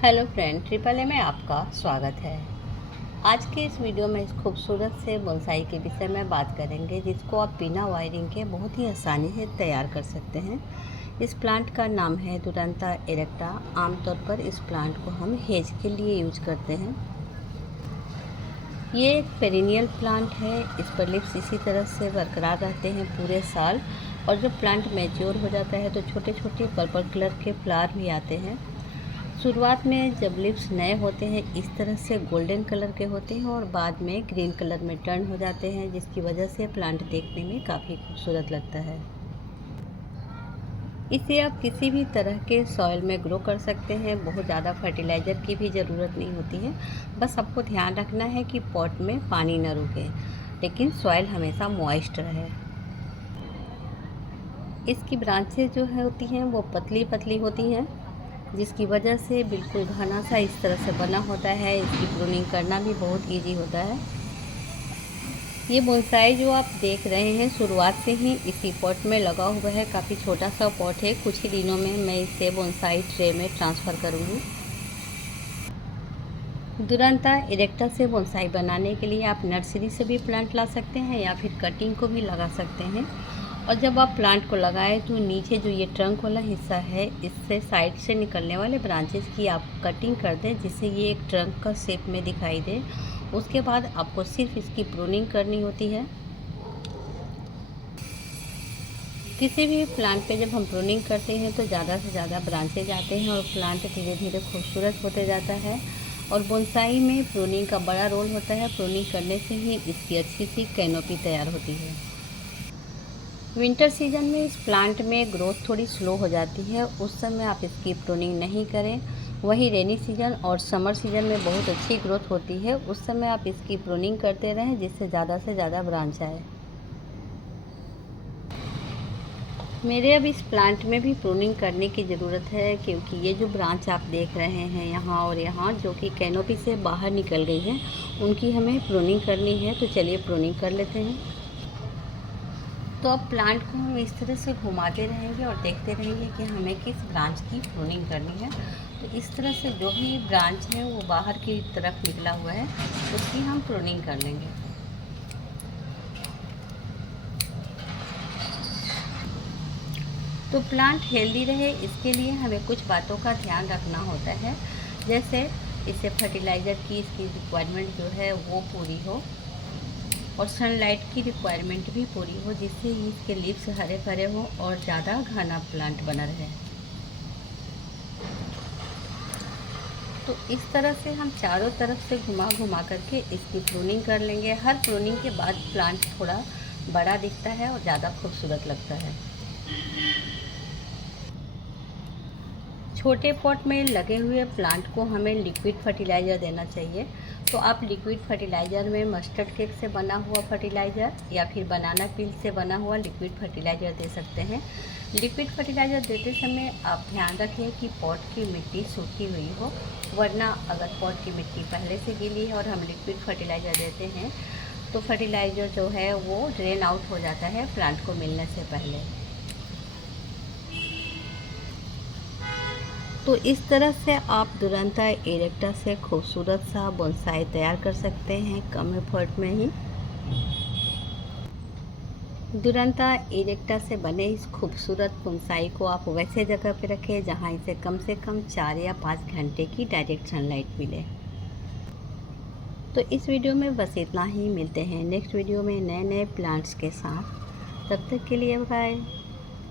Hello friend, triple A में आपका स्वागत है। आज के इस वीडियो में इस खूबसूरत से बोनसाई के विषय में बात करेंगे, जिसको आप बिना वायरिंग के बहुत ही आसानी से तैयार कर सकते हैं। इस प्लांट का नाम है दुरंता इरेक्टा। आमतौर पर इस प्लांट को हम हेज के लिए यूज करते हैं। ये एक पेरिनियल प्लांट है। इस पर लिप्स इसी तरह से बरकरार रहते हैं पूरे साल, और जब प्लांट मैच्योर हो जाता है तो छोटे छोटे पर्पल कलर के फ्लावर भी आते हैं। शुरुआत में जब लिप्स नए होते हैं इस तरह से गोल्डन कलर के होते हैं और बाद में ग्रीन कलर में टर्न हो जाते हैं, जिसकी वजह से प्लांट देखने में काफ़ी खूबसूरत लगता है। इसे आप किसी भी तरह के सॉइल में ग्रो कर सकते हैं। बहुत ज़्यादा फर्टिलाइज़र की भी ज़रूरत नहीं होती है। बस आपको ध्यान रखना है कि पॉट में पानी न रुके, लेकिन सॉइल हमेशा मॉइस्ट रहे। इसकी ब्रांचेज जो है होती हैं वो पतली पतली होती हैं, जिसकी वजह से बिल्कुल घना सा इस तरह से बना होता है। इसकी प्रूनिंग करना भी बहुत इजी होता है। ये बोनसाई जो आप देख रहे हैं शुरुआत से ही इसी पॉट में लगा हुआ है। काफ़ी छोटा सा पॉट है। कुछ ही दिनों में मैं इसे बोनसाई ट्रे में ट्रांसफ़र करूँगी। दुरंता इरेक्टा से बोनसाई बनाने के लिए आप नर्सरी से भी प्लांट ला सकते हैं या फिर कटिंग को भी लगा सकते हैं। और जब आप प्लांट को लगाएं तो नीचे जो ये ट्रंक वाला हिस्सा है, इससे साइड से निकलने वाले ब्रांचेस की आप कटिंग कर दें, जिससे ये एक ट्रंक का शेप में दिखाई दे। उसके बाद आपको सिर्फ इसकी प्रूनिंग करनी होती है। किसी भी प्लांट पे जब हम प्रूनिंग करते हैं तो ज़्यादा से ज़्यादा ब्रांचेज आते हैं और प्लांट धीरे धीरे खूबसूरत होते जाता है। और बोनसाई में प्रूनिंग का बड़ा रोल होता है। प्रूनिंग करने से ही इसकी अच्छी सी कैनोपी तैयार होती है। विंटर सीजन में इस प्लांट में ग्रोथ थोड़ी स्लो हो जाती है, उस समय आप इसकी प्रूनिंग नहीं करें। वही रेनी सीजन और समर सीजन में बहुत अच्छी ग्रोथ होती है, उस समय आप इसकी प्रूनिंग करते रहें, जिससे ज़्यादा से ज़्यादा ब्रांच आए। मेरे अब इस प्लांट में भी प्रूनिंग करने की ज़रूरत है, क्योंकि ये जो ब्रांच आप देख रहे हैं यहाँ और यहाँ, जो कि कैनोपी से बाहर निकल गई हैं, उनकी हमें प्रूनिंग करनी है। तो चलिए प्रूनिंग कर लेते हैं। तो अब प्लांट को हम इस तरह से घुमाते रहेंगे और देखते रहेंगे कि हमें किस ब्रांच की प्रूनिंग करनी है। तो इस तरह से जो भी ब्रांच है वो बाहर की तरफ निकला हुआ है, उसकी हम प्रूनिंग कर लेंगे। तो प्लांट हेल्दी रहे, इसके लिए हमें कुछ बातों का ध्यान रखना होता है। जैसे इसे फर्टिलाइज़र की इसकी रिक्वायरमेंट जो है वो पूरी हो, और सनलाइट की रिक्वायरमेंट भी पूरी हो, जिससे इसके लीव्स हरे भरे हों और ज़्यादा घना प्लांट बना रहे। तो इस तरह से हम चारों तरफ से घुमा घुमा करके इसकी प्रूनिंग कर लेंगे। हर प्रूनिंग के बाद प्लांट थोड़ा बड़ा दिखता है और ज़्यादा खूबसूरत लगता है। छोटे पॉट में लगे हुए प्लांट को हमें लिक्विड फर्टिलाइज़र देना चाहिए। तो आप लिक्विड फर्टिलाइज़र में मस्टर्ड केक से बना हुआ फर्टिलाइज़र या फिर बनाना पील से बना हुआ लिक्विड फर्टिलाइज़र दे सकते हैं। लिक्विड फर्टिलाइज़र देते समय आप ध्यान रखें कि पॉट की मिट्टी सूखी हुई हो, वरना अगर पॉट की मिट्टी पहले से गीली है और हम लिक्विड फर्टिलाइज़र देते हैं तो फर्टिलाइज़र जो है वो ड्रेन आउट हो जाता है प्लांट को मिलने से पहले। तो इस तरह से आप दुरंता इरेक्टा से खूबसूरत सा बोनसाई तैयार कर सकते हैं कम एफर्ट में ही। दुरंता इरेक्टा से बने इस खूबसूरत बोनसाई को आप वैसे जगह पे रखें जहां इसे कम से कम 4 या 5 घंटे की डायरेक्ट सनलाइट मिले। तो इस वीडियो में बस इतना ही। मिलते हैं नेक्स्ट वीडियो में नए नए प्लांट्स के साथ। तब तक के लिए बाय।